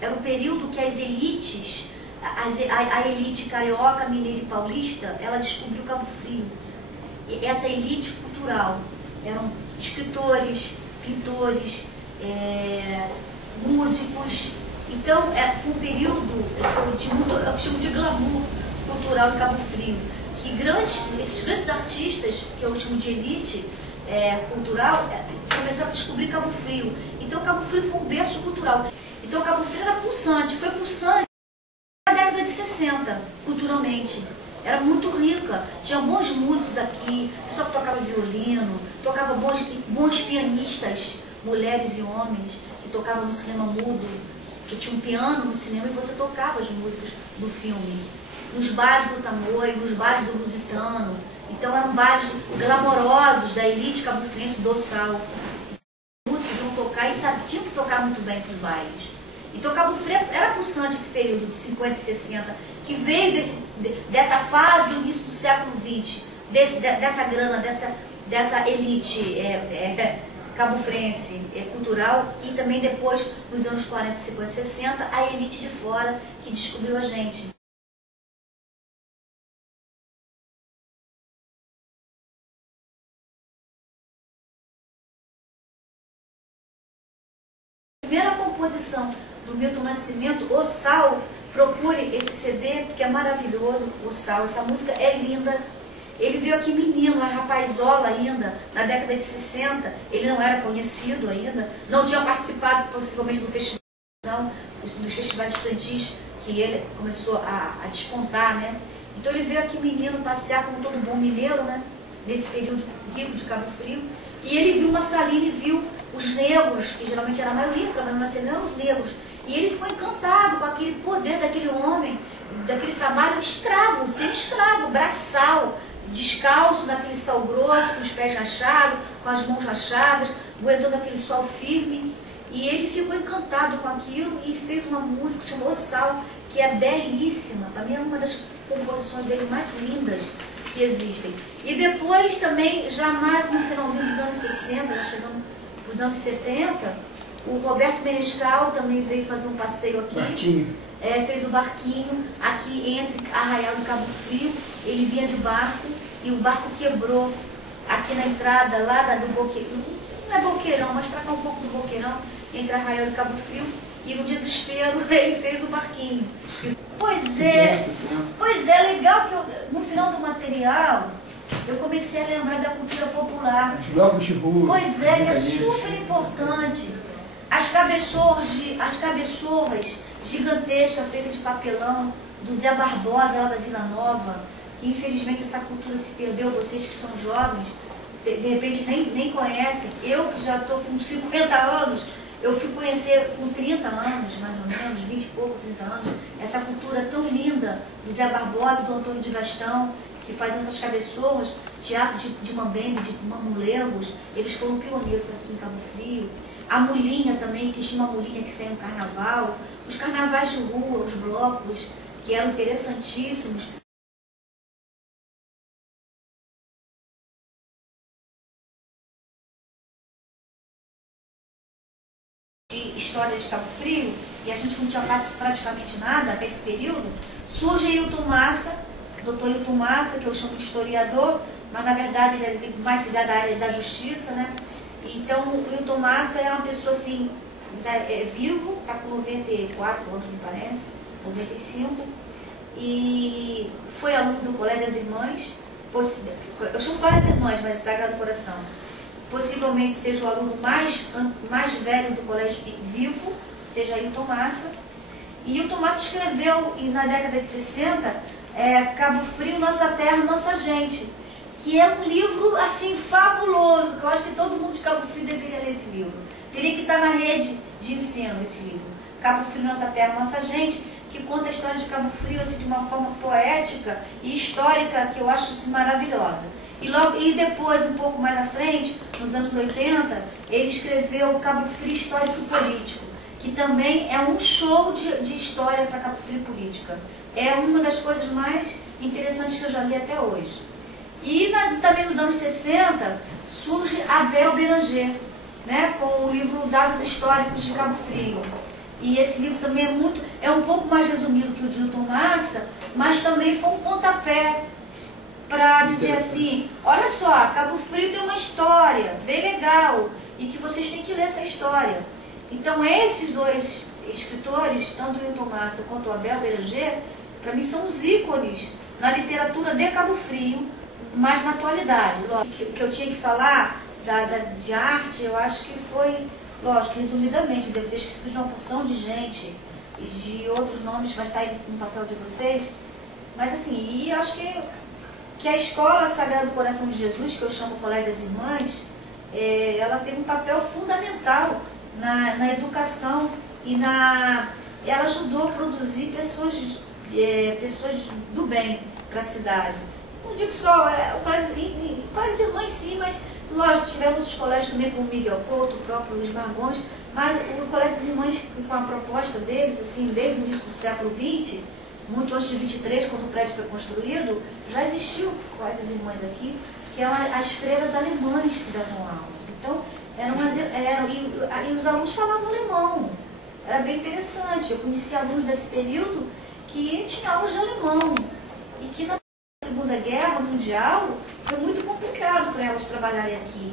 era o período que as elites, a elite carioca, mineira e paulista, ela descobriu Cabo Frio. E essa elite cultural eram escritores, pintores, músicos. Então, foi um período de muito, eu chamo de glamour cultural em Cabo Frio, que esses grandes artistas, que eu chamo de elite cultural, começaram a descobrir Cabo Frio. Então, Cabo Frio foi um berço cultural. Então, Cabo Frio era pulsante, foi pulsante na década de 60, culturalmente. Era muito rica, tinha bons músicos aqui, pessoal que tocava violino, tocava bons pianistas, mulheres e homens, que tocavam no cinema mudo, que tinha um piano no cinema e você tocava as músicas do filme. Nos bares do Tamoio, nos bares do Lusitano. Então eram bares glamorosos da elite cabofriense do Sal. Os músicos iam tocar e sabiam que tocar muito bem para os bailes. Então Cabo Frio era pulsante esse período de 50 e 60, que veio dessa fase do início do século XX, dessa grana, dessa elite cabofriense cultural, e também depois, nos anos 40, 50 e 60, a elite de fora que descobriu a gente. Primeira composição do Milton Nascimento, O Sal, procure esse CD que é maravilhoso, O Sal, essa música é linda. Ele veio aqui menino, rapazola ainda, na década de 60, ele não era conhecido ainda, não tinha participado possivelmente do festival, dos festivais estudantis que ele começou a despontar, né? Então ele veio aqui menino passear como todo bom mineiro, né? Nesse período rico de Cabo Frio, e ele viu uma salinha e viu os negros, que geralmente era a maioria, trabalhando na cena, eram os negros. E ele ficou encantado com aquele poder daquele homem, daquele trabalho escravo, ser escravo, braçal, descalço naquele sal grosso, com os pés rachados, com as mãos rachadas, aguentando aquele sol firme. E ele ficou encantado com aquilo e fez uma música chamada O Sal, que é belíssima. Para mim é uma das composições dele mais lindas que existem. E depois também, já mais no finalzinho dos anos 60, já chegando para os anos 70, o Roberto Menescal também veio fazer um passeio aqui. Barquinho. Fez o barquinho aqui entre Arraial e Cabo Frio. Ele vinha de barco e o barco quebrou aqui na entrada lá do Boqueirão. Não é Boqueirão, mas para cá um pouco do Boqueirão, entre Arraial e Cabo Frio. E no desespero ele fez o barquinho. Pois é, legal que no final do material eu comecei a lembrar da cultura popular. Os blocos de rua. Pois é, que é super importante. As cabeçorras gigantescas feitas de papelão, do Zé Barbosa lá da Vila Nova, que infelizmente essa cultura se perdeu, vocês que são jovens, de repente nem conhecem. Eu que já estou com 50 anos, eu fui conhecer com 30 anos, mais ou menos, 20 e pouco, 30 anos, essa cultura tão linda do Zé Barbosa e do Antônio de Gastão, que fazem essas cabeçorras, teatro de mambembe, de mamulengos. Eles foram pioneiros aqui em Cabo Frio. A mulinha também, que tinha uma mulinha que saía no carnaval. Os carnavais de rua, os blocos, que eram interessantíssimos. De história de Cabo Frio, e a gente não tinha praticamente nada até esse período, surge Hilton Massa, Dr. Hilton Massa, que eu chamo de historiador, mas na verdade ele é mais ligado à área da justiça, né? Então o Hilton Massa é uma pessoa assim, vivo, está com 94 anos, me parece, 95, e foi aluno do Colégio das Irmãs, eu chamo Colégio das Irmãs, mas é Sagrado Coração. Possivelmente seja o aluno mais velho do colégio vivo, seja Hilton Massa. E Hilton Massa escreveu, na década de 60, Cabo Frio, Nossa Terra, Nossa Gente, que é um livro assim fabuloso, que eu acho que todo mundo de Cabo Frio deveria ler esse livro. Teria que estar na rede de ensino esse livro. Cabo Frio, Nossa Terra, Nossa Gente, que conta a história de Cabo Frio assim, de uma forma poética e histórica que eu acho assim, maravilhosa. E depois, um pouco mais à frente, nos anos 80, ele escreveu Cabo Frio Histórico e Político, que também é um show de história para Cabo Frio Política. É uma das coisas mais interessantes que eu já li até hoje. E também nos anos 60 surge Abel Beranger, né, com o livro Dados Históricos de Cabo Frio. E esse livro também é um pouco mais resumido que o de Hilton Massa, mas também foi um pontapé para dizer assim, olha só, Cabo Frio tem uma história bem legal e que vocês têm que ler essa história. Então esses dois escritores, tanto o Hilton Massa quanto o Abel Beranger, para mim são os ícones na literatura de Cabo Frio, mas na atualidade. O que eu tinha que falar de arte, eu acho que foi, lógico, resumidamente, eu devo ter esquecido de uma porção de gente e de outros nomes, mas está aí no papel de vocês. Mas assim, e eu acho que a Escola Sagrado Coração de Jesus, que eu chamo Colégio das Irmãs, ela teve um papel fundamental na educação e ela ajudou a produzir pessoas do bem para a cidade. Não digo só o Colégio das Irmãs sim, mas lógico, tivemos outros colégios também, como o Miguel Couto, o próprio Luiz Margões, mas o Colégio das Irmãs, com a proposta deles, assim, desde o início do século XX, muito antes de 23, quando o prédio foi construído, já existiu o Colégio das Irmãs aqui, que eram as freiras alemãs que davam aulas. Então, e os alunos falavam alemão. Era bem interessante. Eu conheci alunos desse período que tinham aulas de alemão. E que na Segunda Guerra Mundial foi muito complicado para elas trabalharem aqui.